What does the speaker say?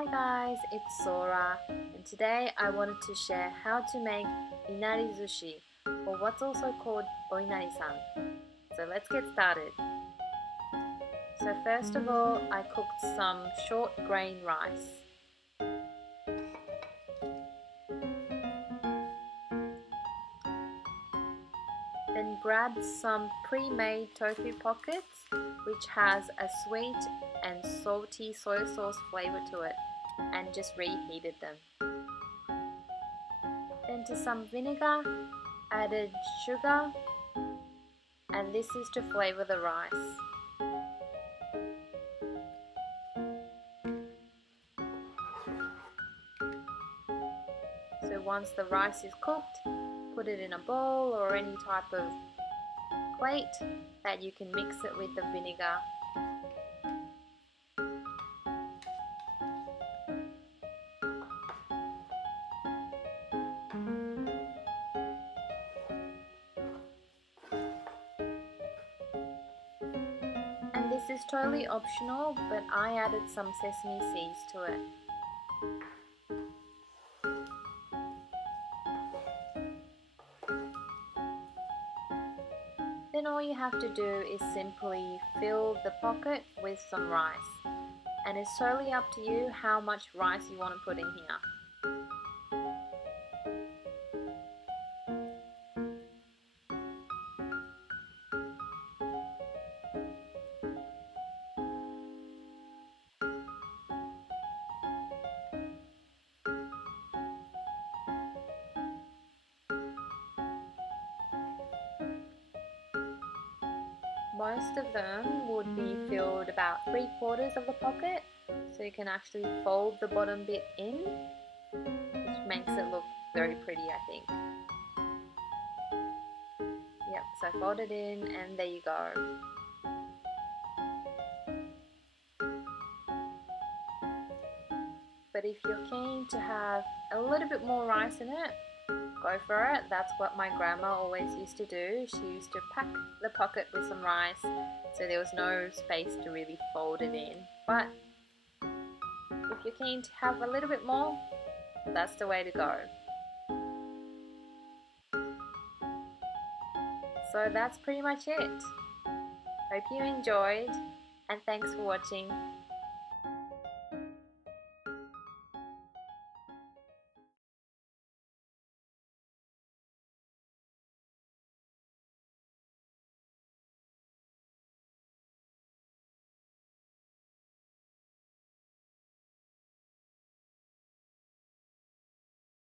Hi guys, it's Sora, and today I wanted to share how to make Inarizushi, or what's also called Oinarisan. So let's get started. So first of all, I cooked some short grain rice. Then grabbed some pre-made tofu pockets, which has a sweet and salty soy sauce flavor to it, and just reheated them. Then to some vinegar, added sugar, and this is to flavor the rice. So once the rice is cooked, put it in a bowl or any type of plate that you can mix it with the vinegar. And this is totally optional, but I added some sesame seeds to it. Then all you have to do is simply fill the pocket with some rice. And it's totally up to you how much rice you want to put in here. Most of them would be filled about 3/4 of the pocket, so you can actually fold the bottom bit in, which makes it look very pretty, I think. Yep, so fold it in and there you go. But if you're keen to have a little bit more rice in it, go for it. That's what my grandma always used to do. She used to pack the pocket with some rice, so there was no space to really fold it in. But if you're keen to have a little bit more, that's the way to go. So that's pretty much it. Hope you enjoyed, and thanks for watching.